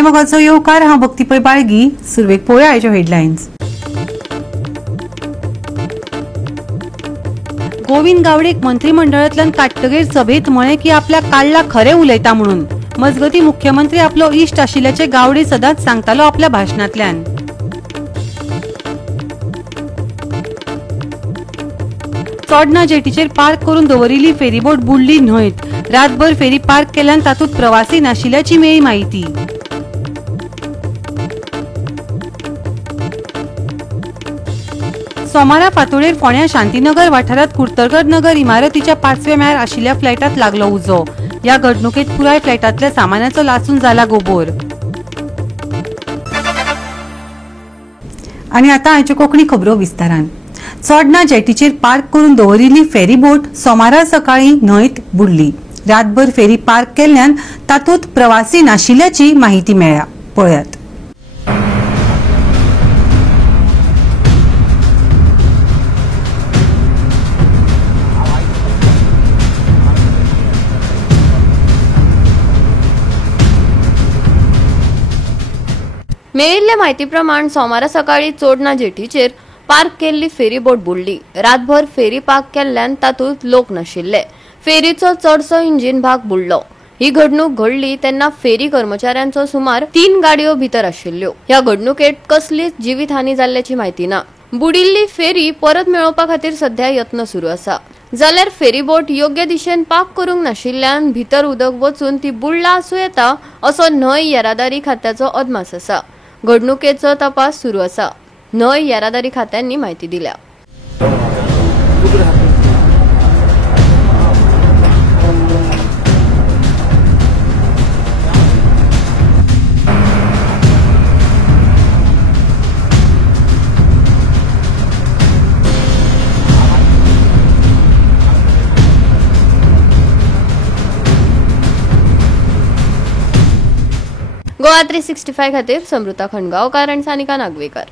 टायमाचो येवकार हांव भक्तीपय बाळगी. सुरवेक पळोवया आयच्यो हेडलायन्स. गोविंद गावडेक मंत्रिमंडळांतल्यान काडटकीर सभेत म्हळें की आपल्याक काडला खरें उलयता म्हणून. मजगतीं मुख्यमंत्री आपलो इश्ट आशिल्ल्याचे गावडे सदांच सांगतालो आपल्या भाशणांतल्यान. चोडणा जेटीचेर पार्क करून दवरिल्ली फेरीबोट बुडली न्हंयत. रातभर फेरी पार्क केल्ल्यान तातूंत प्रवासी नाशिल्ल्याची मेळ्ळी माहिती. सोमारा फांतोडेर फोंड्या शांतीनगर वाठारांत कुर्तरकर नगर इमारतीच्या 5व्या माळ्यार आशिल्ल्या फ्लॅटात लागलो उजो. ह्या घडणुकेत पुराय फ्लॅटांतल्या सामानाचो लासून जाला गोबोर. आनी आतां आयच्यो कोंकणी खबरो विस्तारान. चोडणा जेटीचेर पार्क करून दवरिल्ली फेरी बोट सोमारा सकाळी न्हंयत बुडली. रातभर फेरी पार्क केल्ल्यान तातूंत प्रवासी नाशिल्ल्याची माहिती मेळ्ळ्या. पळयात. मेळिल्ले म्हायती प्रमाण सोमारा सकाळी चोडणा जेटीचेर पार्क केल्ली फेरी बोट बुडली. रातभर फेरी पार्क केल्ल्यान तातूंत लोक नाशिल्ले. फेरीचो चडसो इंजिन भाग बुडलो. ही घडणूक घडली तेन्ना फेरी कर्मचाऱ्यांचो सुमार 3 गाडयो भितर आशिल्ल्यो. ह्या घडणुकेत कसलीच जिवीतहानी जाल्ल्याची म्हायती ना. बुडिल्ली फेरी परत मेळोवपा खातीर सध्या यत्न सुरू आसा. जाल्यार फेरी बोट योग्य दिशेन पार्क करूंक नाशिल्ल्यान भितर उदक वचून ती बुडला आसूं येता असो न्हंय येरादारी खात्याचो अदमास आसा. घडणुकेचो तपास सुरू आसा. न्हंय येरादारी खात्यांनी माहिती दिल्या. गोवा 365 खातीर समृता खंडगांवकार आनी सानिका नागवेकर.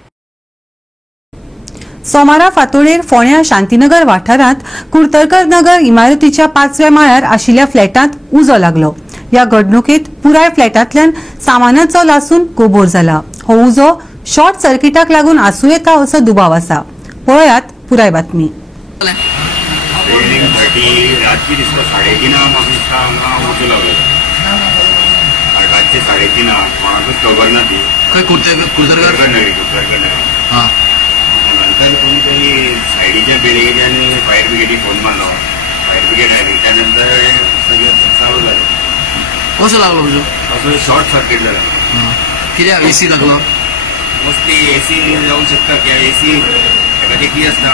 सोमारा फांतोडेर फोंड्या शांतीनगर वाठारांत कुर्तरकर नगर इमारतीच्या 5व्या माळ्यार आशिल्ल्या फ्लॅटांत उजो लागलो. ह्या घडणुकेत पुराय फ्लॅटांतल्यान सामानाचो लासून गोबोर जाला. हो उजो शॉर्ट सर्किटाक लागून आसूं येता असो दुबाव आसा. पळयात पुराय बातमी. रातचे 3:30 कोणाकूच खबर ना ती कुर्तरकर नंतर कोणीतरी सायडीच्या बिल्डिंगेच्यान फायर ब्रिगेडीक फोन मारलो. Fire brigade oily. त्यानंतर सगळें चालू जालें. कसो लागलो तुजो? असो शॉर्ट सर्किट जाला. कित्याक एसी लागलो? मोस्टली एसी जावंक शकता. कित्याक एसी एखादी कितें आसता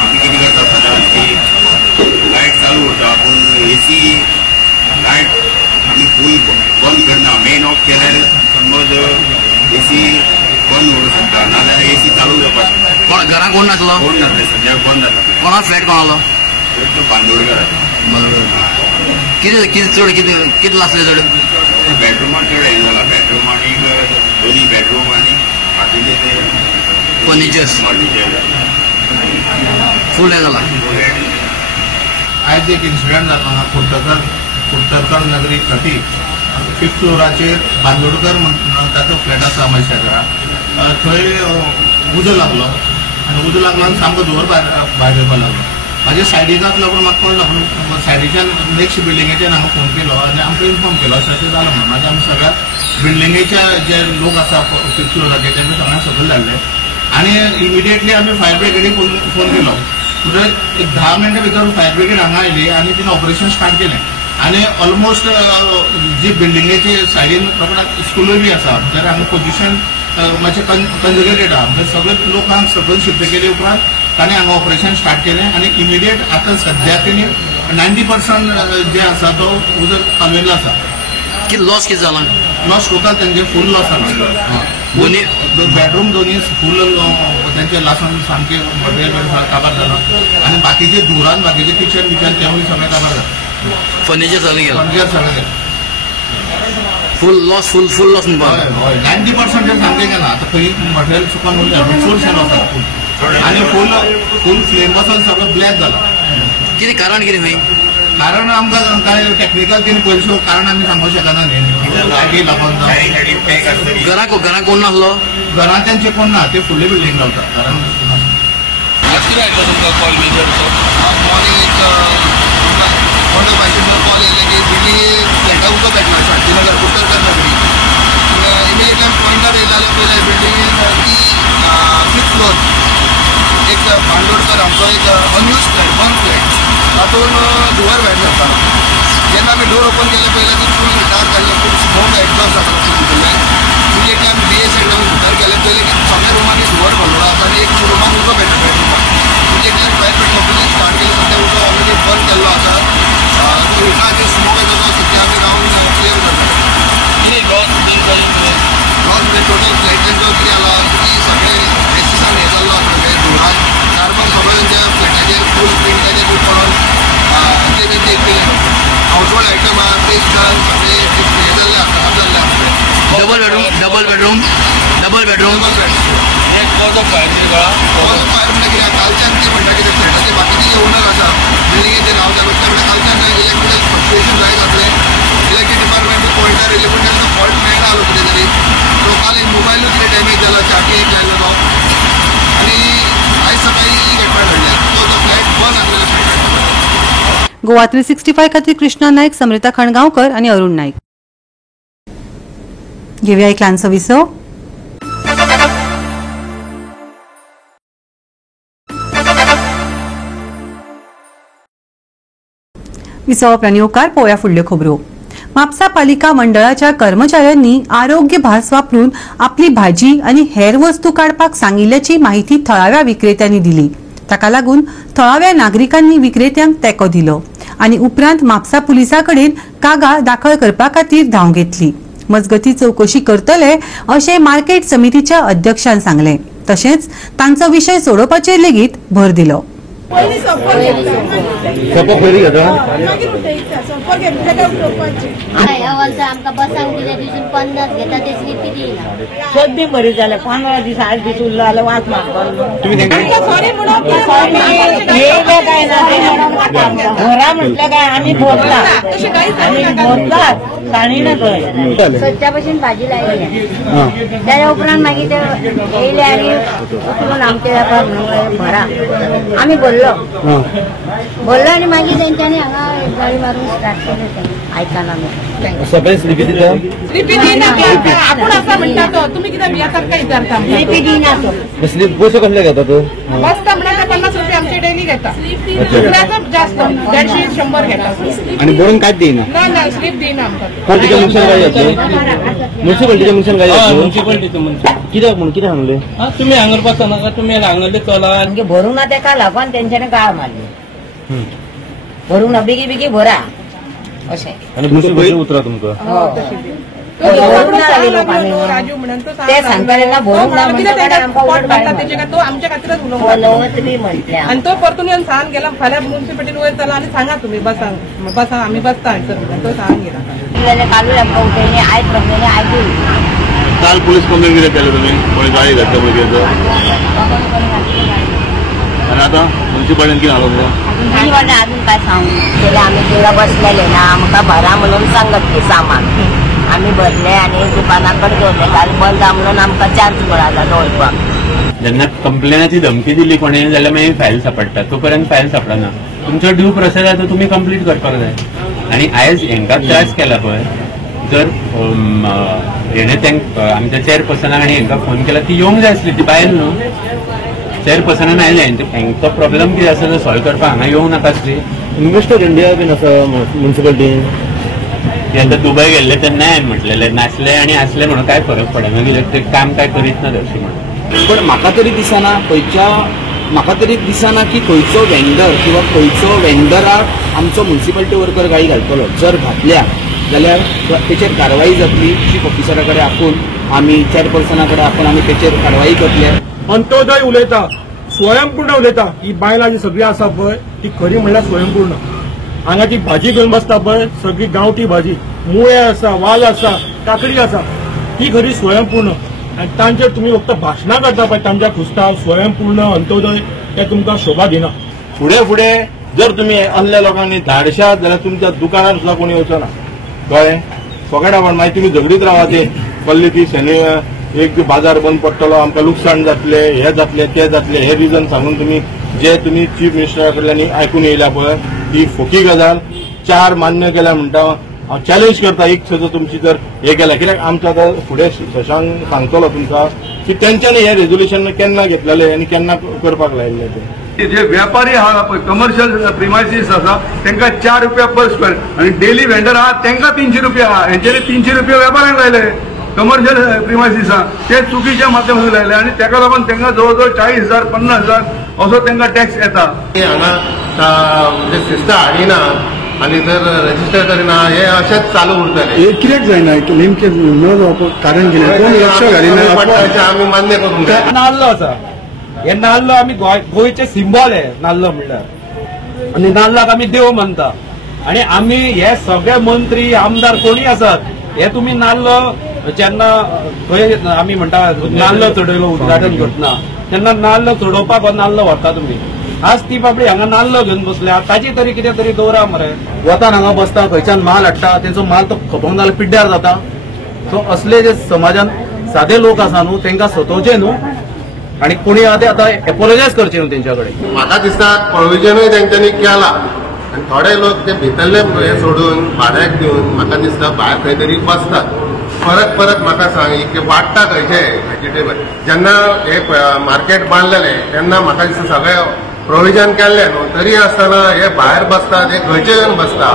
आमी कितें करता सदांच की लायट चालू उरता पूण एसी लायट आमी फूल बंद करना. मेन ऑफ केल्यार समज एसी बंद करूंक शकता नाजाल्यार एसी चालू जावपा शकता. घरांत कोण नासलो? कोण नासले सद्याक बंद जाता. कोणा फ्लॅट कोणालो? तो बांदोडकर. कितें चड कितें लासले चड? बेडरूमान चड हें जाला. बेडरूम आनी 2 बेडरूम आनी बाकीचे ते फर्निचर्स फूल हें जाला. आयज एक इन्सिडंट जालो कुर्तरकर नगरी 5th फ्लोराचेर बांदोडकर म्हणून ताचो फ्लॅट आसा म्हाज्या शेजारा. थंय उजो लागलो आनी उजो लागलो आनी सामको धुंवर भायर येवपाक लागलो. म्हाज्या सायडीकाक लागून म्हाका कळ्ळो म्हणून सायडीच्यान नेक्स्ट बिल्डिंगेच्यान हांगा फोन केलो आनी आमकां इन्फॉर्म केलो अशें अशें जालें म्हणून. मागीर आमी सगळ्या बिल्डिंगेच्या जे लोक आसा 5th फ्लोराचे तेमी सगळ्यांक सकयल धाडले आनी इमिडिएटली आमी फायर ब्रिगेडीक फोन केलो. एक 10 मिनटां भितर फायर ब्रिगेड हांगा आयली आनी तिणें ऑपरेशन स्टार्ट केलें. आनी ऑलमोस्ट जी बिल्डिंगेची सायडीन रोखडेच स्कुलूय बी आसा तर हांगा पोजिशन मातशें कंजगेटेड आहा. म्हणजे सगळे लोकांक सकयल शिफ्ट केले उपरांत ताणें हांगा ऑपरेशन स्टार्ट केलें आनी इमिडिएट आतां सद्या तेणी 90% जे आसा तो उजो पालवेल्लो आसा. कितें लॉस कितें जाला? लॉस टोटल तेंचे फूल लॉस जाला. दोनी बेडरूम दोनी फूल तेंचे लासून सामके मटेरियल काबार जाला आनी बाकीचे धुरान बाकीचे किचन तेवूय सगळें काबार जाला. फर्निचर सगळें गेलें. फर्निचर सगळें फूल लॉस फूल लॉस म्हणपा. 90% सामकें गेलां. आतां खंय मटेरियल चुकोन उरलें चडशें लॉस जाला फूल आनी फूल फ्लेम वचून सगळो ब्लॅक जाला. कितें कारण कितें खंय? कारण आमकां काय टेक्निकल तेणी पयशो कारण आमी सांगूंक शकना न्ही लायटी लागून घराक कोण नासलो घरांत तेंचे कोण ना ते फुल्ली बिल्डींग लावतात कारण मॉर्निंग एक कॉल येयले की बिल्डींग फ्लॅटा उदक पेटला शांतीनगर कुर्तरकर नगरी इमिजिएटली आमी पॉयंटार येयले पयले बिल्डींगेन ती 5th फ्लोर एक बांदोडकर आमचो एक अनयूज फ्लॅट 1 फ्लॅट तातूंत धुंवर भायर सरतालो जेन्ना आमी डोर ओपन केले पयले ती फूल डार्क जाल्ले खूब स्मोक एक्झॉस्ट जातालो भितरले इमिजिएटली आमी BA सायड लावन भितर गेले पयले की सगळ्या रुमांनी धुंवर भरलो आसा आनी एक रुमान उदक पेटलो बेडरुमाक इमिजिएटली आमी फायर ब्रिगेड कंपनी स्टार्ट केली तर ते उदक ऑलरेडी बंद केल्लो आसा उदकाचेर स्मोक येता तो सद्या आमी रावन क्लियर करता लॉस म्हणजे टोटल फ्लॅटांचो कितें जाला की सगळे रेसिसान हे जाल्लो आसा ते धुंवरान कार्बन सगळें तेंच्या फ्लॅटाचेर फूल पेंटाचेर बी पडोन ते केले हाऊसहोल्ड आयटम फ्रीज सगळे हे जाल्ले आसा खराब जाल्ले आसा डबल बेडरूम फायर म्हणजे कितें कालच्यान ते म्हणटा की ते फ्लॅटाचे बाकीचे जे ओनर आसा बिल्डिंगेचे रावता ते कालच्यान इलेक्ट्रिकल फ्लक्च्युएशन जायत आसले इलेक्ट्रीक डिपार्टमेंट पॉयंटार येयले पूण तेन्ना फॉल्ट मेळना आलो कितें तरी तो काल मोबायलूच कितें डॅमेज जाला चार्जी एक लायलो तो आनी आयज सकाळी ही घटना घडल्या तो फ्लॅट बंद आसलेलो फ्लॅट गोवा 365 खातीर कृष्णा नायक, समृता खणगांवकर आणि अरुण नाईक. घेऊया एक ल्हानसो विसव. विसव उपरांत येवकार पळोवया फुडल्यो खबरो. म्हापसा पालिका मंडळाच्या कर्मचाऱ्यांनी आरोग्य भास वापरून आपली भाजी आणि हेर वस्तू काडपाक सांगिल्ल्याची माहिती थळाव्या विक्रेत्यांनी दिली. ताका लागून थळाव्या नागरिकांनी विक्रेत्यांक तेंको दिलो आणि उपरांत म्हापसा पुलिसाकडेन कागाळ दाखल करपा खातीर धांव घेतली. मजगती चौकशी करतले अशें मार्केट समितीच्या अध्यक्षान सांगलें. तशेंच तांचो विशय सोडोवपाचेर लेगीत भर दिलो. आमकां बसांक कितें दिसून 50 घेता ते स्लिपी दिना सद्दी बरी जालें 15 दीस 8 दीस उरलो जाल्यार वास मारपाक येयले काय ना घरा म्हटलें काय आमी भरतात साणीन खंय सच्या भशेन भाजी लायली त्या उपरांत मागीर ते येयले आनी उखलून आमचे व्यापार म्हणून भरा आमी भरलो आनी मागीर तेंच्यांनी हांगा गाडी मारून स्टार्ट केलें तें आयकना सगळे स्लिपी दिता आपण असं म्हणटा तो तुम्ही किती भियातात काय विचारता स्लिपी दिना तो स्लीप पैसे कसले घेता तो बसता म्हणल्यार 50 रुपये आमचे डेली घेता स्लिपीचं जास्त 150-100 घेता आणि बरोवन कांयच दिना ना स्लिप दिना आमकां म्युन्सिपल मुखेल काय जातलो म्युन्सिपालिटीचे मुखेल काय जातलो म्युन्सिपालिटीचो कित्याक म्हणून कितें सांगले तुम्ही हांगर बसता नाका तुम्ही हांगरले चला भरूंक ना तेका लागून तेंच्यांनी काळ मारली भरूंक ना बेगी बेगी भरा अशें आणि म्युन्सिपालिटी उतरा तुमकां राजू म्हणून तो ते सांगता तेका भरूंक ना म्हणजे तो आमच्या खातीरच उलोवंक म्हटल्या आणि तो परतून येऊन सांग गेला फाल्यां म्युन्सिपालिटीन वयर चला आणि सांगा तुम्ही बसा आम्ही बसता हांगसर तो सांग गेला कालू आमकां उठयली आयज बसलेली आयकू काल पोलीस कंप्लेंट कितें केलें तुमी कोणी गाडी घातल्या पळय आणि आता म्युन्सिपालिटीन कितें हालोवंक अजून काय सांगू केले आम्ही तिला बसलेले ना आमकां भरा म्हणून सांगत ते सामान आम्ही भरले आणि दुकानाकडे दवरले काल बंद म्हणून आमकां चान्स मेळाला दवरपाक जेन्ना कंप्लेनाची धमकी दिली कोणी जाल्यार मागीर फायल सापडटा तोपर्यंत फायल सापडना तुमचो ड्यू प्रोसेस आसा तो तुमी कंप्लीट करपाक जाय आणि आयज हेंकां त्रास केला पळय जर हेणे आमच्या चेअरपर्सनाक आनी हेंकां फोन केला ती येवंक जाय आसली ती बायल न्हू चेअरपर्सनान आयले हेंचो प्रॉब्लेम कितें आसा तो सॉल्व करपाक हांगा येवंक नाका आसली इन्व्हेस्टर इंडिया बीन आसा म्युन्सिपालिटीन आता दुबय गेल्ले तेन्ना हांवें म्हटलेले नासले आनी आसले म्हणून काय फरक पडना मागीर ते काम काय करीत ना तशी म्हणून पण म्हाका तरी दिसना की खंयचो वेंडर किंवा खंयचो वेंडराक आमचो म्युन्सिपालिटी वर्कर गाडी घालतलो जर घातल्या जाल्यार तेचेर कारवाई जातली चीफ ऑफिसरा कडेन आपूण आमी चेअरपर्सना कडेन आपूण आमी तेचेर कारवाई करतले अंत्योदय उलयता स्वयंपूर्ण उलयता ही बायलां जी सगळी आसा पळय ती खरी म्हणल्यार स्वयंपूर्ण हांगा ती भाजी घेवन बसता पळय सगळी गांवठी भाजी मुळे आसा वाल आसा काकडी आसा ही खरी स्वयंपूर्ण आनी तांचेर तुमी फक्त भाशणां करता पळय तांच्या खुस्ताव स्वयंपूर्ण अंत्योदय ते तुमकां शोभा दिना फुडें जर तुम्ही असल्या लोकांनी धाडशात जाल्यार तुमच्या दुकानार सुद्धा कोणी येवचो ना कळ्ळें फकाणां पण मागीर तुमी झगडीत रावा ते कसली ती शनी एक बाजार बंद पडटलो आमकां लुकसाण जातले हे जातले ते जातले हे रिजन सांगून तुम्ही चीफ मिनिस्टरा कडल्यान आयकून येयल्या पळय ती फोकी गजाल 4 मान्य केल्या म्हणटा हांव चॅलेंज करता एक सुद्दां तुमची जर हे केल्या कित्याक आमच्या आतां फुडें शशांक सांगतलो तुमकां की तेंच्यांनी हे रेझोल्युशन केन्ना घेतलेले आनी केन्ना करपाक लायिल्ले ते जे व्यापारी आहा पळय कमर्शियल प्रिमायसीस आसा तांकां 4 रुपया पर स्क्वेअर आणि डेली व्हेंडर आहा तांकां 300 रुपया आहा हेंचेर 300 रुपया व्यापाऱ्यांक लायले कमर्शियल प्रिमायसीस आहा ते चुकीच्या माध्यमातून लायले आणि ताका लागून तांकां जवळ 40,000 50,000 असो तांकां टॅक्स येता हांगा म्हणजे शिस्त हाडिना आणि जर रजिस्टर करिना हे अशेंच चालू उरतले हे कित्याक जायना नेमकें न जावपाक कारण कितें कोण लक्ष घालिना आमी मान्य करूंक जाय नाल्लो आसा हे नाल्लो आमी गोंयचे सिंबल हे नाल्लो म्हणल्यार आणि नाल्लाक आमी देव मानता आणि आमी हे सगळे मंत्री आमदार कोणी आसात हे तुम्ही नाल्लो जेन्ना खंय आमी म्हणटा नाल्लो चडयलो उद्घाटन करतना तेन्ना नाल्लो चडोवपाक हो नाल्लो व्हरता तुमी आज ती बाबडी हांगा नाल्लो घेवन बसल्या ताची तरी कितें तरी दवरा मरे वतान हांगा बसता खंयच्यान माल हाडटा तेंचो माल तो खपोवन जाल्यार पिड्ड्यार जाता सो असले जे समाजान सादे लोक आसा न्हू तांकां सतोवचे न्हू आणि कोणी आता एपोलॉजायज करचे न्हू तेंच्या कडेन म्हाका दिसता प्रोविजनूय तेंच्यांनी केला आनी थोडे लोक ते भितरले हे सोडून भाड्याक दिवन म्हाका दिसता भायर खंय तरी बसतात परत म्हाका सांग इतके वाडटा खंयचे व्हेजिटेबल जेन्ना हे मार्केट बांदलेले तेन्ना म्हाका दिसता सगळे प्रोविजन केल्ले न्हू तरी आसतना हे भायर बसतात हे खंयचे येवन बसता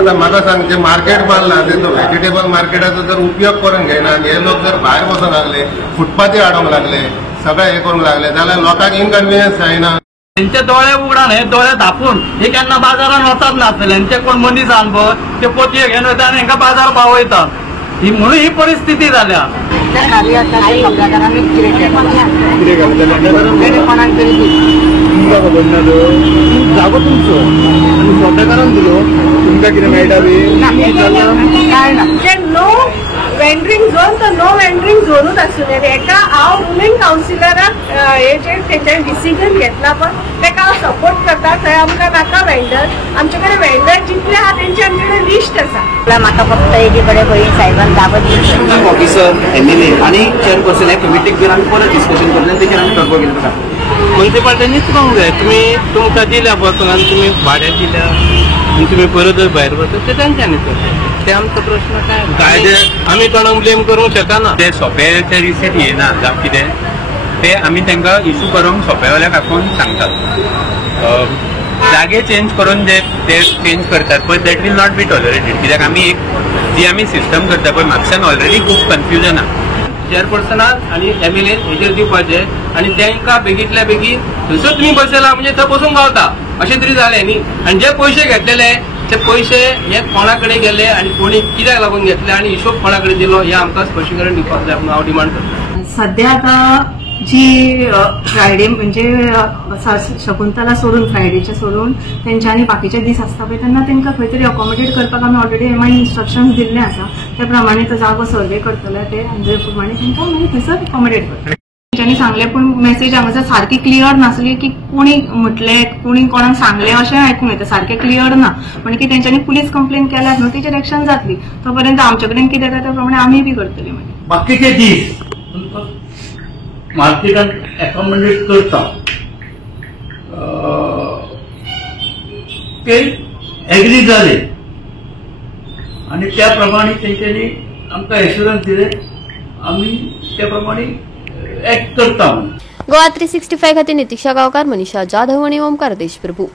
आता म्हाका सांग जे मार्केट बांदला तेचो व्हेजिटेबल मार्केटाचो जर उपयोग करून घेयना आनी हे लोक जर भायर बसूंक लागले फुटपाथी हाडूंक लागले सगळे हे करूंक लागले जाल्यार लोकांक इनकन्विनियन्स जायना तेंचे दोळे उगडान हे दोळे धापून हे केन्ना बाजारात वचत नासले ते कोण मनीस आन पळय ते पोतये घेवन वयता आनी हांकां बाजार पावयता ही म्हणून ही परिस्थिती जाल्या जागो तुमचो आनी स्वतकारान दिलो तुमकां कितें मेळटा बी नो वेंडरिंग झोन तर नो वेंडरिंग झोनूच आसुनी हेका हांव रुलींग कावन्सिलराक हे जे तेंच्यानी डिसिजन घेतला पण तेका हांव सपोर्ट करता थंय आमकां नाका वेंडर आमचे कडेन वेंडर जितले आहा तेंची आमचे कडेन लिस्ट आसा म्हाका फक्त हेजे कडेन खंय साहेबान दाबत दिली ऑफिसर एमएलए आणि चेअरपर्सन हे कमिटीक घेवन आमी परत डिस्कशन करतले तेचेर आमी ठरवू घेतलो म्युन्सिपाल्टीनीच करूंक जाय तुमकां दिल्या बसून आनी तुमी भाड्याक दिल्या आनी तुमी परत भायर बसता ते तेंच्यांनी करता ते आमचो प्रश्न काय जे आमी कोणाक ब्लेम करूंक शकना ते सोंपेचे रिसीट येना जावं कितें ते आमी तांकां इशू करूंक सोंपेवाल्याक आपोवन सांगतात जागे चेंज करून जे ते चेंज करतात पळय that will not be tolerated कित्याक आमी जी आमी सिस्टम करता पळय म्हापशान ऑलरेडी खूब कन्फ्युजन आहा चेअरपर्सनाक आणि एमएलए हेजेर दिवपाचे आणि तांकां बेगींतल्या बेगीन थंयसर तुमी बसयला म्हणजे थंय बसूंक गावता अशें तरी जालें न्ही आनी जे पयशे घेतलेले ते पयशे हे कोणा कडेन गेले आनी कोणी कित्याक लागून घेतले आनी हिशोब कोणा कडेन दिलो हे आमकां स्पश्टीकरण दिवपाक जाय म्हणून हांव डिमांड करता सध्या आता जी फ्रायडे म्हणजे शकुंतला सोडून फ्रायडेचे सोडून तेंच्यांनी बाकीचे दीस आसता पळय तेन्ना तांकां खंय तरी अकोमोडेट करपाक आमी ऑलरेडी एमआय इन्स्ट्रक्शन्स दिल्ले आसा त्या प्रमाणे तो जागो सर्वे करतले ते आनी ते प्रमाणे तांकां मागीर थंयसर अकोमोडेट करतले तेंच्यांनी सांगले पूण मेसेज हांगासर सारकी क्लियर नासली की कोणी म्हटले कोणी कोणाक सांगले अशें आयकूंक येता सारकें क्लियर ना म्हणजे की तेंच्यांनी पुलीस कंप्लेन केल्यार न्हू तेचेर एक्शन जातली तो पर्यंत आमचे कडेन कितें येता त्या प्रमाणे आमी बी करतली मागीर बाकीचे दीस मार्केटान एकोमोडेट करता ते एग्री जाले आणि त्या प्रमाणे तेंच्यांनी आमकां एश्युरन्स दिले आमी त्या प्रमाणे एक्ट करता म्हणून गोवा 365 खातीर नितीक्षा गांवकार मनीषा जाधव आणि ओमकार देशप्रभू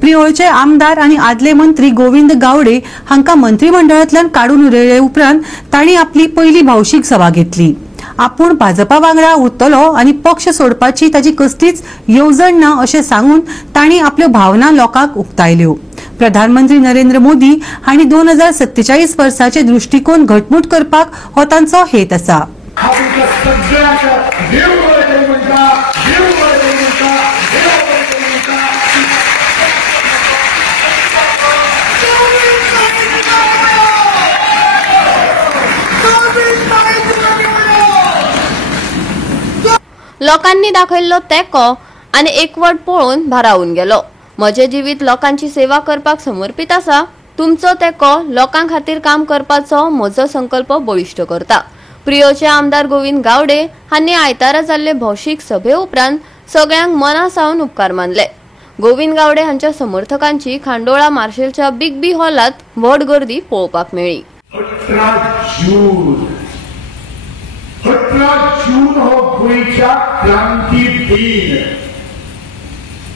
प्रियोळचे आमदार आणि आदले मंत्री गोविंद गावडे हांकां मंत्रिमंडळांतल्यान काडून उडयले उपरांत तांणी आपली पहिली भौशीक सभा घेतली आपूण भाजपा वांगडा उरतलो आणि पक्ष सोडपाची ताची कसलीच येवजण ना अशें सांगून तांणी आपल्यो भावना लोकांक उक्तायल्यो प्रधानमंत्री नरेंद्र मोदी हांणी 2047 वर्साचे दृष्टिकोन घटमूट करपाक हो तांचो हेत आसा लोकांनी दाखयल्लो तेंको आनी एकवट पळोवन भारावून गेलो म्हजे जिवीत लोकांची सेवा करपाक समर्पित आसा. तुमचो तेको लोकां खातीर काम करपाचो म्हजो संकल्प बळिश्ट करता. प्रियोचे आमदार गोविंद गावडे हांणी आयतारा जाल्ले भौशीक सभे उपरांत सगळ्यांक मनासावन उपकार मानले. गोविंद गावडे हांच्या समर्थकांची खांडोळा मार्शेलच्या बिग बी हॉलात व्हड गर्दी पळोवपाक मेळ्ळी. 18 जून हो गोयच्या क्रांती दिन.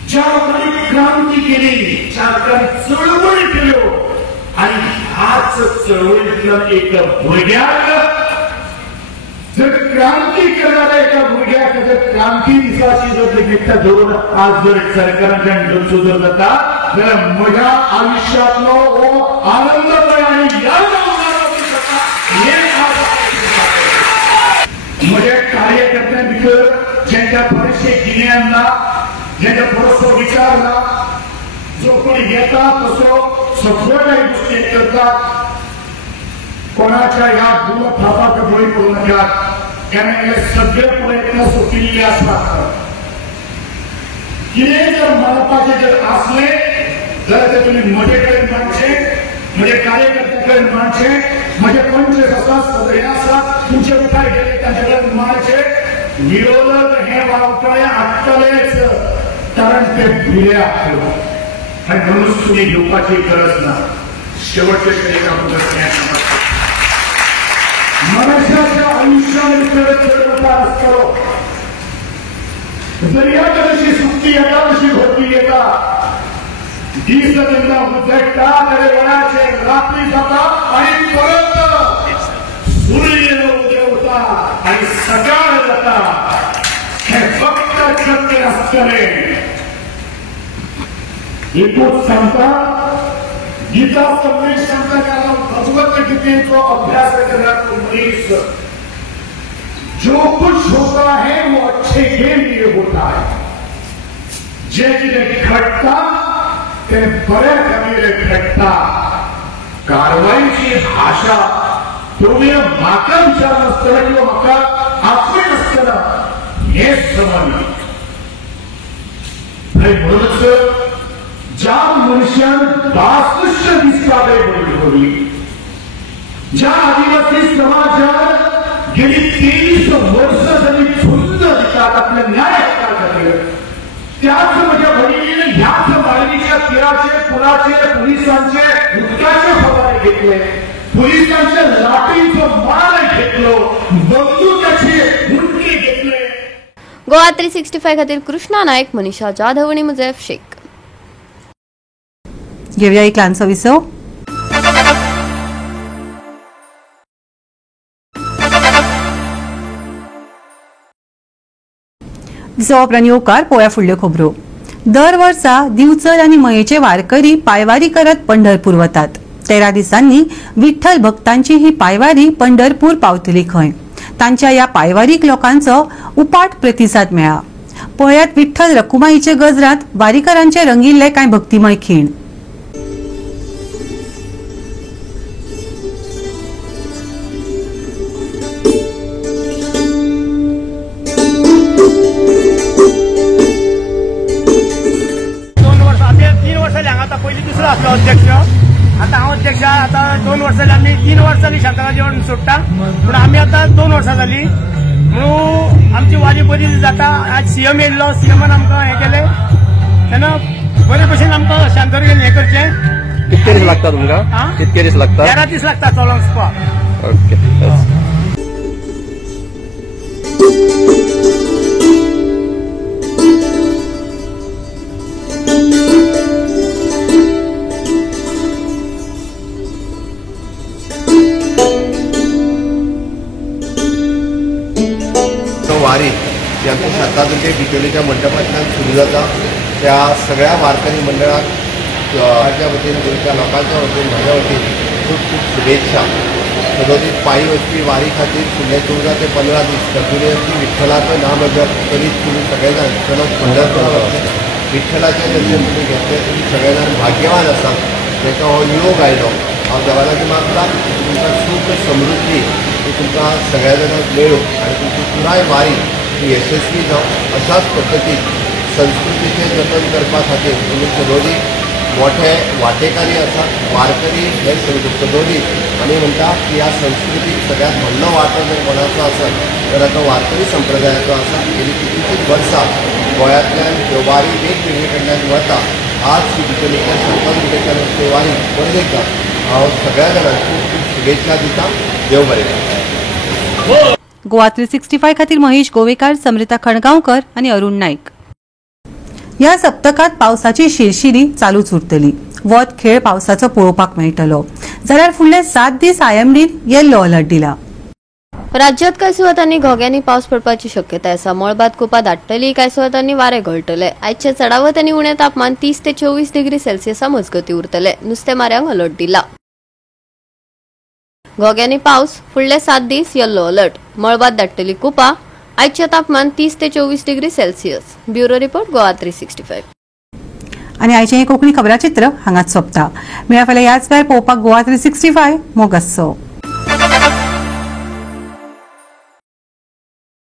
ज्या लोकांनी क्रांती केली, ज्या लोकांनी चळवळ केल्यो आणि ह्याच चळवळींतल्यान एका भुरग्याक जर क्रांती करणाऱ्या एका भुरग्याक जर क्रांती दिसाची जर निमित्त धरून आज जर सरकारांच्यान जर सुद्धा जाता जाल्यार म्हज्या आयुश्यांतलो हो आनंदमय आणि म्हज्या कार्यकर्त्यां भितर जेंच्या बरेचशे गिन्यान ना, जेंच्या बरोचसो विचार ना, जो कोणी येता तसो सगळ्यो काही गोष्टी करतात, कोणाच्या ह्या गुण थापाक बळी पडू नाकात. केन्ना सगळे प्रयत्न सोपिल्ले आसतात. कितें जर मानपाचें जर आसलें जाल्यार ते तुमी म्हजे कडेन मानचे, म्हजे कार्यकर्त्यां कडेन मानचे, म्हजे पंच आसात, सगळे आसात, तुमचे उठाय गेले तांचे कडेन मानचे. विरोधक हे वावटळे आसतलेच, कारण ते भिले आसतले आनी म्हणून तुमी घेवपाची गरज ना. शेवटचे कडेन आपण मनुष्याच्या आयुष्यामध्ये चढ-उतार असतो. जर या तशी सुट्टी येता तशी भरती येता, दीस जेन्ना उजळटा तेन्ना वळाचे रात्री जाता आणि परत सूर्य उदयवता आणि सकाळ जाता. हे फक्त शक्य आसतले. एकूच सांगता, गीता संदेश सांगता कारण भगवद्गीतेचो अभ्यास करणारा मनीस जो कुछ होता है वो अच्छे के लिए होता है. जे कितें घडटा ते बरे खातीर घडटा. कारवाईची भाशा तुम्ही म्हाका विचारनासतना किंवा म्हाका आपयनासतना हे समजले. आणि म्हणूनच ज्या मनशान 62 दीस काबे भरली, ज्या आदिवासी समाजात गेली 23 वर्ष झाली झुंज दितात आपल्या न्याय हक्काखातीर, त्याच म्हज्या भगिनीने ह्याच माळणीच्या तीराचे, पुलाचे, पोलिसांचे उदकाचे फवारे घेतले, पोलिसांच्या लाठींचो मार घेतलो, बंदुकाचे हुंडके घेतले. गोवा 365 खातीर कृष्णा नायक, मनीषा जाधव आणि मुझेफ शेख. घेऊया एक ल्हानसो विसव. विसव उपरांत येवकार पळोवया फुडल्यो खबरो. दर वर्सा दिवचल आनी मयेचे वारकरी पायवारी करत पंढरपूर वतात. 13 दिसांनी विठ्ठल भक्तांची ही पायवारी पंढरपूर पावतली खंय. तांच्या या पायवारीक लोकांचो उपाट प्रतिसाद मेळ्ळा. पळयात विठ्ठल रखुमाईचे गजरात वारीकरांचे रंगिल्ले कांय भक्तिमय खीण. अध्यक्ष आता हांव अध्यक्ष आता 2 वर्सां जाली. आमी 3 वर्सांनी शेताला जेवण सोडटा, पूण आमी आता 2 वर्सां जाली म्हणून आमची वारी बरी जाता. आज सीएम येयल्लो, सीएमान आमकां हें केलें तेन्ना बरे भशेन आमकां शांतोरगेन हें करचें. कितके दीस लागता तुमकां? कितके दीस लागता? 13 दीस लागता चलोंक वचपाक. ओके. वारी जी आमच्या शेतातून ते बिचोलीच्या मंडपांतल्यान सुरू जाता. त्या सगळ्या वारकरी मंडळाक माझ्या वतीन गोंयच्या लोकांच्या वतीन म्हज्या वतीन खूब खूब शुभेच्छा. सदोदीत पायी वचपी वारी खातीर फुडले 14 ते 15 दीस कंटिन्युअसली विठ्ठलाचो नाम जप करीत तुमी सगळे जाण चलत पंढरपूर विठ्ठलाचें दर्शन तुमी घेतलें तुमी सगळे जाण भाग्यवान आसात. ताका हो योग आयलो. हांव देवा लागीं मागता तुमकां सूख समृद्धी तुमकां सगळ्या जाणांक मेळूं आनी तुमची पुराय वारी ही यशस्वी जावं. अशाच पद्दतीन संस्कृतीचे जतन करपा खातीर तुमी सदोदी मोठे वांटेकारी आसात. वारकरी हे सदोदी आनी म्हणटा की ह्या संस्कृतीक सगळ्यात व्हडलो वांटो जर कोणाचो आसत जाल्यार तो वारकरी संप्रदायाचो आसा. गेली कितलीशींच वर्सां गोंयांतल्यान ह्यो वारी वेगवेगळे कडल्यान वता. आज ही भितरल्यान संत विवेकानंद वारी परत एकदा हांव सगळ्या जाणांक खूब खूब शुभेच्छा दिता. देव बरें करूं. गोवा 365 खातीर महेश गोवेकार, समृता खणगांवकर आणि अरुण नाईक. या सप्तकात पावसाची शिरशिरी चालूच उरतली. वत खेळ पावसाचो पळोवपाक मेळटलो. जाल्यार फुडले 7 दीस आयएमडीन येल्लो अलर्ट दिला. राज्यात कांय सुवातांनी घोग्यांनी पावस पडपाची शक्यताय आसा. मळबात कुपा दाटतली, कांय सुवातांनी वारे घोळटले. आयचे चडावत आनी उणें तापमान 30 ते 24 डिग्री सेल्सियसा मजगती उरतले. नुस्तेमाऱ्यांक अलर्ट दिला. घोग्यांनी पावस फुडले 7 दीस येल्लो अलर्ट. मळबात दाटतली कुपा, आयचे तापमान 30 ते 24 degree Celsius. Bureau report Goa 365. आणि आयचे हे कोंकणी खबराचित्र हांगाच सोंपता. मेळ्या फाल्यां ह्याच वेळार पळोवपाक गोवा 365 मोग आसचो.